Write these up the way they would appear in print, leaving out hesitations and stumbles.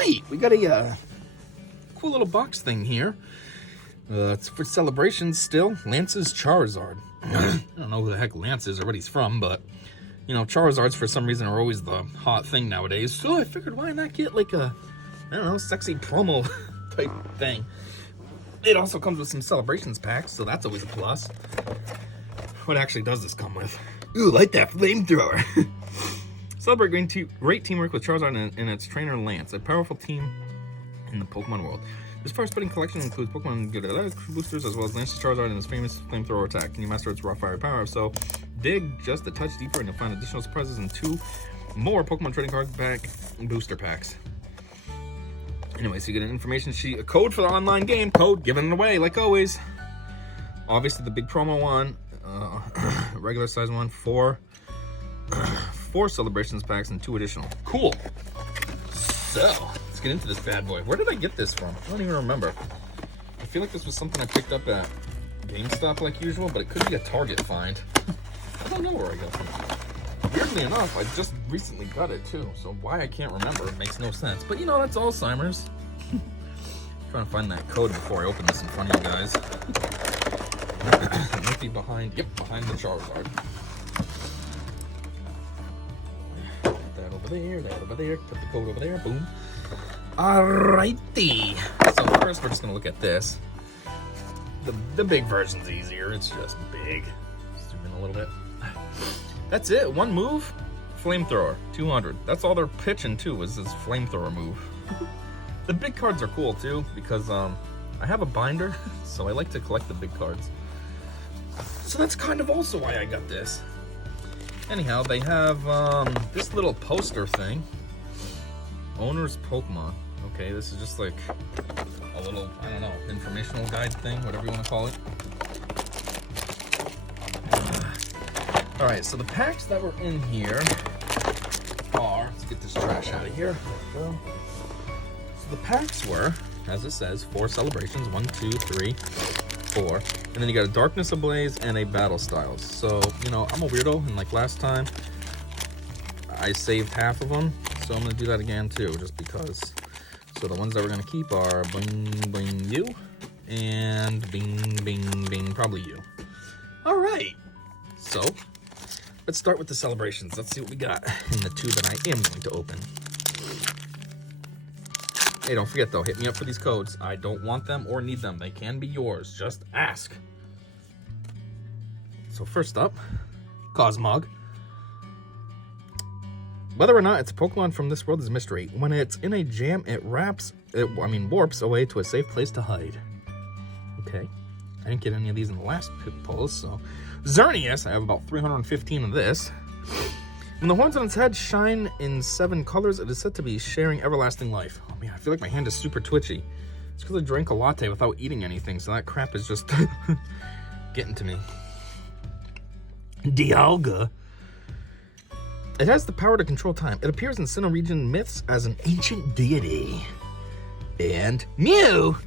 right, we got a cool little box thing here. It's for Celebrations still. Lance's Charizard. I don't know who the heck Lance is or what he's from, but you know, Charizards for some reason are always the hot thing nowadays. So I figured, why not get like a, I don't know, sexy promo type thing. It also comes with some Celebrations packs, so that's always a plus. What actually does this come with? Ooh, like that flamethrower. Celebrate great teamwork with Charizard and its trainer Lance, a powerful team in the Pokemon world. This far-spreading collection includes Pokemon boosters as well as Lance's Charizard and his famous flamethrower attack. Can you master its raw fire power? So dig just a touch deeper and you'll find additional surprises and 2 more Pokemon trading card pack booster packs. Anyway, so you get an information sheet, a code for the online game, code giving it away like always. Obviously the big promo one, regular size one, 4 Celebrations packs and 2 additional. Cool. So let's get into this bad boy. Where did I get this from? I don't even remember. I feel like this was something I picked up at GameStop like usual, but it could be a Target find. I don't know where I got it. Weirdly enough, I just recently got it too, so why I can't remember, it makes no sense. But you know, that's Alzheimer's. Trying to find that code before I open this in front of you guys. It might be behind the Charizard. That over there, put the code over there, boom. Alrighty. So first we're just gonna look at this. The big version's easier, it's just big. Zoom in a little bit. That's it, 1 move, flamethrower, 200. That's all they're pitching too, is this flamethrower move. The big cards are cool too, because I have a binder, so I like to collect the big cards. So that's kind of also why I got this. Anyhow, they have this little poster thing. Owner's Pokemon. Okay, this is just like a little, I don't know, informational guide thing, whatever you want to call it. Alright, so the packs that were in here are, let's get this trash out of here. There we go. So the packs were, as it says, 4 Celebrations, 1, 2, 3, 4. And then you got a Darkness Ablaze and a Battle Styles. So, you know, I'm a weirdo, and like last time, I saved half of them. So I'm going to do that again too, just because. So the ones that we're going to keep are Bling Bling You and Bing Bing Bing, probably you. Alright, so let's start with the Celebrations. Let's see what we got in the 2 that I am going to open. Hey, don't forget though, hit me up for these codes. I don't want them or need them. They can be yours. Just ask. So first up, Cosmog. Whether or not it's a Pokemon from this world is a mystery. When it's in a jam, it warps away to a safe place to hide. Okay. I didn't get any of these in the last pulls, so. Xerneas, I have about 315 of this. When the horns on its head shine in 7 colors, it is said to be sharing everlasting life. Oh man, I feel like my hand is super twitchy. It's because I drank a latte without eating anything, so that crap is just getting to me. Dialga. It has the power to control time. It appears in Sinnoh region myths as an ancient deity. And Mew!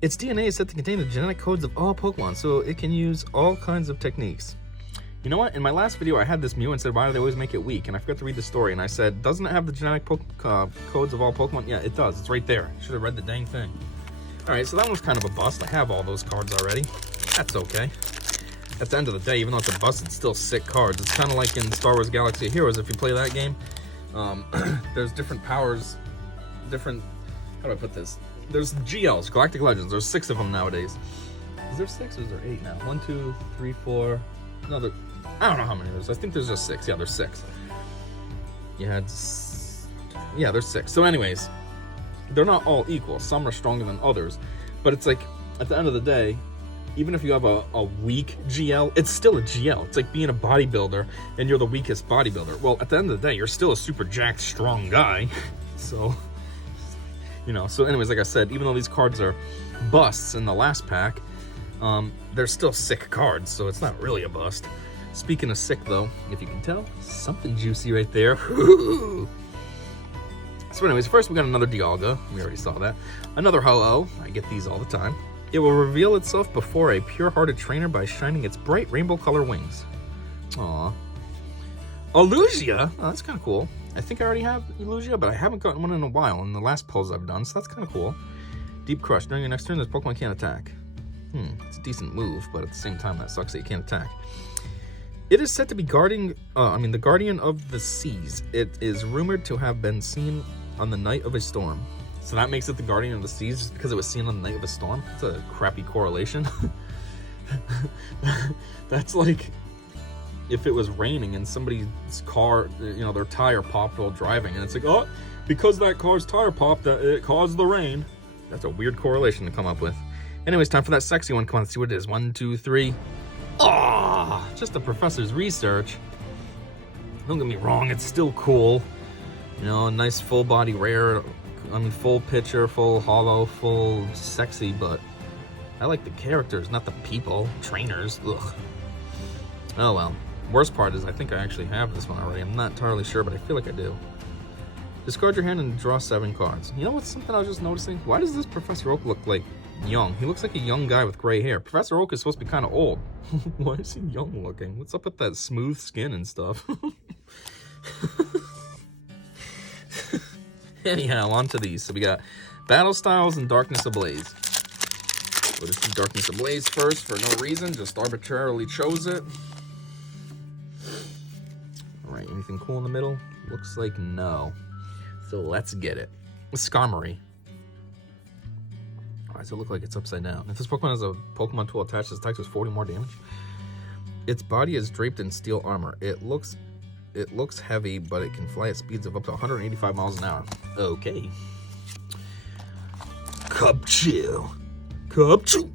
Its DNA is said to contain the genetic codes of all Pokemon, so it can use all kinds of techniques. You know what? In my last video, I had this Mew and said, why do they always make it weak? And I forgot to read the story, and I said, doesn't it have the genetic codes of all Pokemon? Yeah, it does. It's right there. Should have read the dang thing. Alright, so that one's kind of a bust. I have all those cards already. That's okay. At the end of the day, even though it's a bust, it's still sick cards. It's kind of like in Star Wars Galaxy of Heroes, if you play that game. There's different powers, how do I put this? There's GLs, Galactic Legends. There's 6 of them nowadays. Is there 6 or is there 8 now? 1, 2, 3, 4. No, I don't know how many there's. I think there's just 6. Yeah, there's 6. Yeah, there's 6. So anyways, they're not all equal. Some are stronger than others. But it's like, at the end of the day, even if you have a weak GL, it's still a GL. It's like being a bodybuilder and you're the weakest bodybuilder. Well, at the end of the day, you're still a super jacked, strong guy. So, you know, so anyways, like I said, even though these cards are busts in the last pack, they're still sick cards, so it's not really a bust. Speaking of sick, though, if you can tell, something juicy right there. So anyways, first we got another Dialga. We already saw that. Another Ho-Oh. I get these all the time. It will reveal itself before a pure-hearted trainer by shining its bright rainbow color wings. Aww. Elugia? Oh, that's kind of cool. I think I already have Elugia, but I haven't gotten one in a while in the last pulls I've done, so that's kind of cool. Deep Crush. During your next turn, this Pokemon can't attack. It's a decent move, but at the same time, that sucks that you can't attack. It is said to be the guardian of the seas. It is rumored to have been seen on the night of a storm. So that makes it the guardian of the seas just because it was seen on the night of a storm? That's a crappy correlation. That's like if it was raining and somebody's car, their tire popped while driving, and it's like, oh, because that car's tire popped, it caused the rain. That's a weird correlation to come up with. Anyways, time for that sexy one. Come on, let's see what it is. 1, 2, 3. Ah, just the professor's research. Don't get me wrong, it's still cool. Nice full body rare. Full picture, full hollow, full sexy, but I like the characters, not the people. Trainers, ugh. Oh well. Worst part is I think I actually have this one already. I'm not entirely sure, but I feel like I do. Discard your hand and draw 7 cards. You know what's something I was just noticing? Why does this Professor Oak look like young? He looks like a young guy with gray hair. Professor Oak is supposed to be kind of old. Why is he young looking? What's up with that smooth skin and stuff? Anyhow, on to these. So we got Battle Styles and Darkness Ablaze. We'll just do Darkness Ablaze first for no reason. Just arbitrarily chose it. Alright, anything cool in the middle? Looks like no. So let's get it. Skarmory. Why does it look like it's upside down? If this Pokemon has a Pokemon tool attached, its attack does 40 more damage. Its body is draped in steel armor. It looks heavy, but it can fly at speeds of up to 185 miles an hour. Okay. Cubchoo. Cubchoo.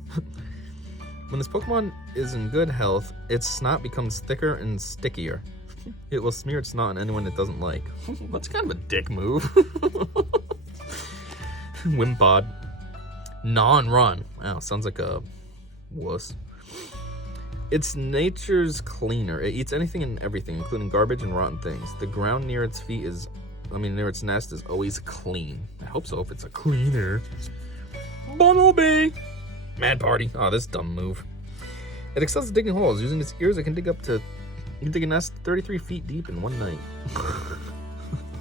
When this Pokemon is in good health, its snot becomes thicker and stickier. It will smear its snot on anyone it doesn't like. That's kind of a dick move. Wimpod. Non-run. Wow, sounds like a wuss. It's nature's cleaner. It eats anything and everything, including garbage and rotten things. The ground near its near its nest is always clean. I hope so if it's a cleaner. Bumblebee! Mad Party. Oh, this dumb move. It excels at digging holes. Using its ears, it can dig a nest 33 feet deep in one night.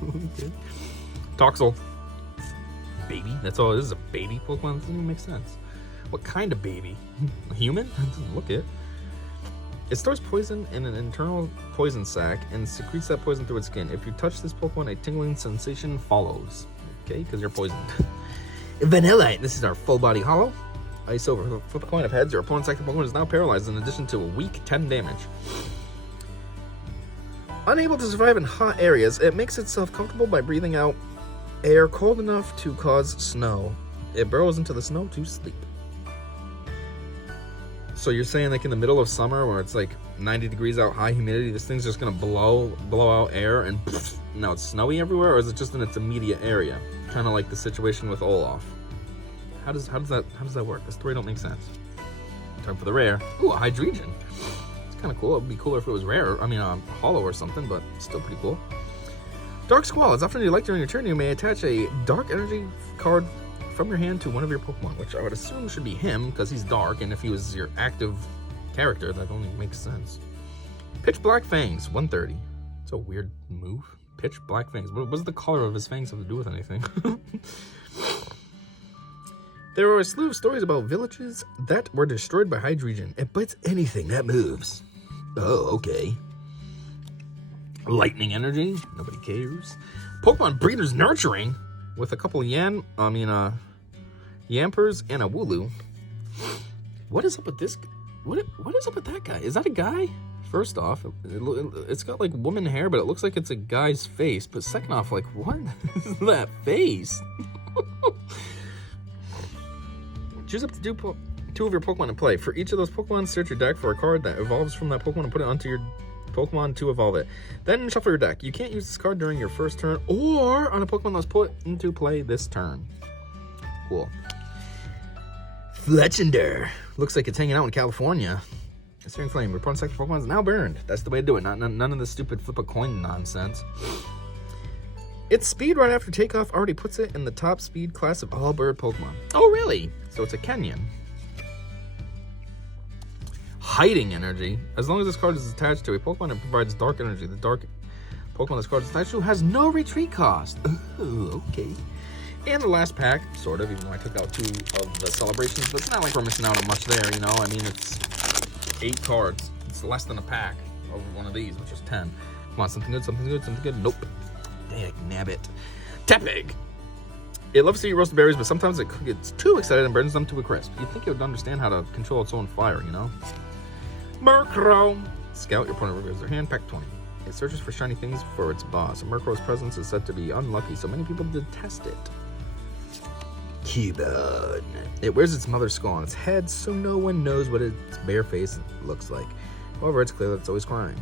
Okay. Toxel. Baby? That's all it is, a baby Pokemon? That doesn't even make sense. What kind of baby? A human? That doesn't look it. It stores poison in an internal poison sac and secretes that poison through its skin. If you touch this Pokemon, a tingling sensation follows. Okay, because you're poisoned. Vanillite. This is our full body hollow. Ice over. Flip a coin of heads. Your opponent's active Pokemon is now paralyzed in addition to a weak 10 damage. Unable to survive in hot areas, it makes itself comfortable by breathing out air cold enough to cause snow. It burrows into the snow to sleep. So you're saying like in the middle of summer where it's like 90 degrees out, high humidity, this thing's just gonna blow out air and poof, now it's snowy everywhere, or is it just in its immediate area? Kind of like the situation with Olaf. How does that work? The story don't make sense. Time for the rare. Ooh, a Hydreigon. It's kind of cool. It would be cooler if it was rare. Hollow or something, but still pretty cool. Dark Squall. As often as you like during your turn, you may attach a Dark Energy card from your hand to one of your Pokemon, which I would assume should be him because he's dark, and if he was your active character, that only makes sense. Pitch Black Fangs, 130. It's a weird move. Pitch Black Fangs. What does the color of his fangs have to do with anything? There are a slew of stories about villages that were destroyed by Hydreigon. It bites anything that moves. Oh, okay. Lightning Energy. Nobody cares. Pokemon Breeders Nurturing with a couple of Yampers and a Wooloo. What is up with this? What is up with that guy? Is that a guy? First off, it's got like woman hair, but it looks like it's a guy's face. But second off, like, what is that face? Choose up to two of your Pokemon in play. For each of those Pokemon, search your deck for a card that evolves from that Pokemon and put it onto your Pokemon to evolve it. Then shuffle your deck. You can't use this card during your first turn or on a Pokemon that's put into play this turn. Cool. Fletchender. Looks like it's hanging out in California. Searing Flame. Your opponent's active Pokemon is now burned. That's the way to do it. None of this stupid flip a coin nonsense. Its speed right after takeoff already puts it in the top speed class of all bird Pokemon. Oh, really? So it's a Kenyan. Hiding Energy. As long as this card is attached to a Pokemon, it provides Dark Energy. The Dark Pokemon this card is attached to has no retreat cost. Ooh, okay. And the last pack, sort of, even though I took out 2 of the celebrations, but it's not like we're missing out on much there, you know? I mean, it's 8 cards. It's less than a pack of one of these, which is 10. Come on, something good, something good, something good. Nope. Dang nabbit. Tepig. It loves to eat roasted berries, but sometimes it gets too excited and burns them to a crisp. You'd think it would understand how to control its own fire, you know? Murkrow. Scout, your opponent reveals their hand, pack 20. It searches for shiny things for its boss. Murkrow's presence is said to be unlucky, so many people detest it. Cubone. It wears its mother's skull on its head, so no one knows what its bare face looks like. However, it's clear that it's always crying.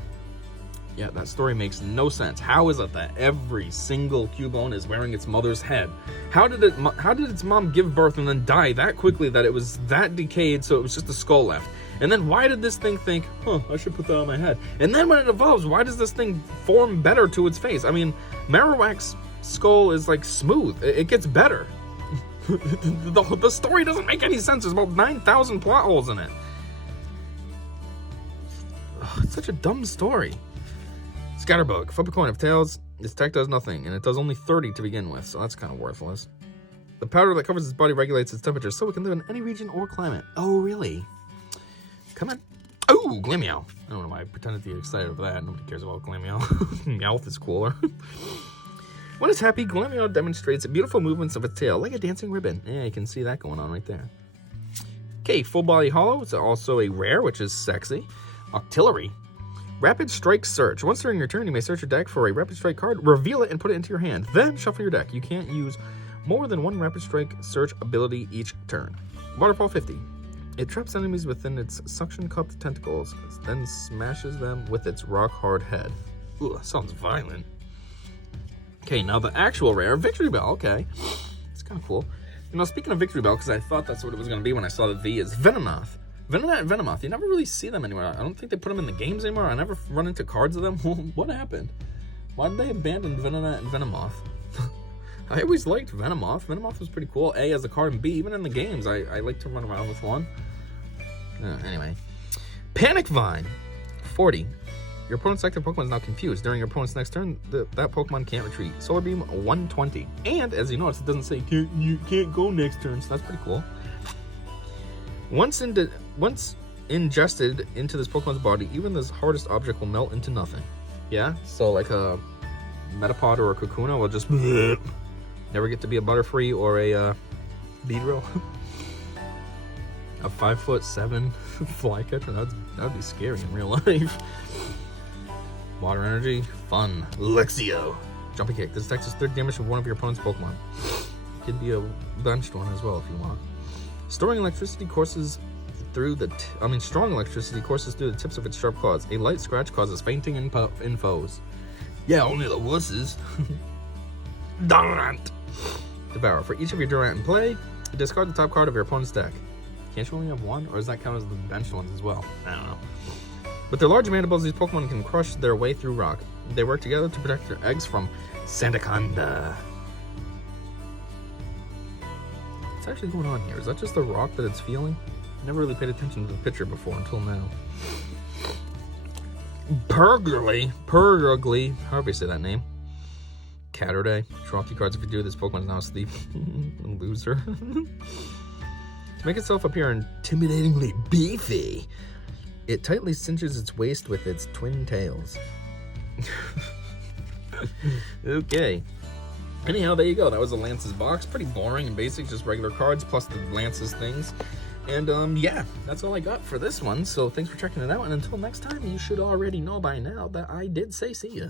Yeah, that story makes no sense. How is it that every single Cubone is wearing its mother's head? How did its mom give birth and then die that quickly that it was that decayed, so it was just a skull left? And then why did this thing think, I should put that on my head? And then when it evolves, why does this thing form better to its face? I mean, Marowak's skull is like smooth. It gets better. The story doesn't make any sense. There's about 9,000 plot holes in it. Ugh, it's such a dumb story. Scatterbug. Flip a coin. If tails, its attack does nothing, and it does only 30 to begin with, so that's kind of worthless. The powder that covers its body regulates its temperature, so it can live in any region or climate. Oh, really? Come on. Oh, Glameow. I don't know why I pretended to be excited over that. Nobody cares about Glameow. Meowth is cooler. When it's happy, Glameow demonstrates beautiful movements of its tail, like a dancing ribbon. Yeah, you can see that going on right there. Okay, Full Body Hollow. It's also a rare, which is sexy. Octillery. Rapid Strike Search. Once during your turn, you may search your deck for a Rapid Strike card, reveal it, and put it into your hand. Then shuffle your deck. You can't use more than 1 Rapid Strike Search ability each turn. Waterfall 50. It traps enemies within its suction-cupped tentacles, then smashes them with its rock-hard head. Ooh, that sounds violent. Okay, now the actual rare, Victory Bell. Okay, it's kind of cool. You know, speaking of Victory Bell, because I thought that's what it was going to be when I saw the V, is Venomoth. Venonat and Venomoth, you never really see them anywhere. I don't think they put them in the games anymore. I never run into cards of them. What happened? Why did they abandon Venonat and Venomoth? I always liked Venomoth. Venomoth was pretty cool. A, as a card, and B, even in the games, I like to run around with one. Anyway. Panic Vine. 40. Your opponent's active Pokemon is now confused. During your opponent's next turn, that Pokemon can't retreat. Solar Beam 120. And, as you notice, it doesn't say you can't go next turn, so that's pretty cool. Once ingested into this Pokemon's body, even this hardest object will melt into nothing. Yeah? So like a Metapod or a Kakuna will just never get to be a Butterfree or a Beedrill. A 5'7" Flycatcher, that'd be scary in real life. Water Energy, fun. Lexio. Jumping Kick. This attacks 30 damage to one of your opponent's Pokemon. It could be a benched one as well if you want. Storing electricity courses through strong electricity courses through the tips of its sharp claws. A light scratch causes fainting in foes. Yeah, only the wusses. Durant. Devour. For each of your Durant in play, discard the top card of your opponent's deck. Can't you only have one? Or does that count as the benched ones as well? I don't know. With their large mandibles, these Pokemon can crush their way through rock. They work together to protect their eggs from Sandaconda. What's actually going on here? Is that just the rock that it's feeling? I never really paid attention to the picture before until now. Purgly, however you say that name. Catterday. Draw 2 cards if you do. This Pokemon is now asleep. Loser. To make itself appear intimidatingly beefy, it tightly cinches its waist with its twin tails. Okay. Anyhow, there you go. That was a Lance's box. Pretty boring and basic, just regular cards plus the Lance's things. And yeah, that's all I got for this one. So thanks for checking it out. And until next time, you should already know by now that I did say see ya.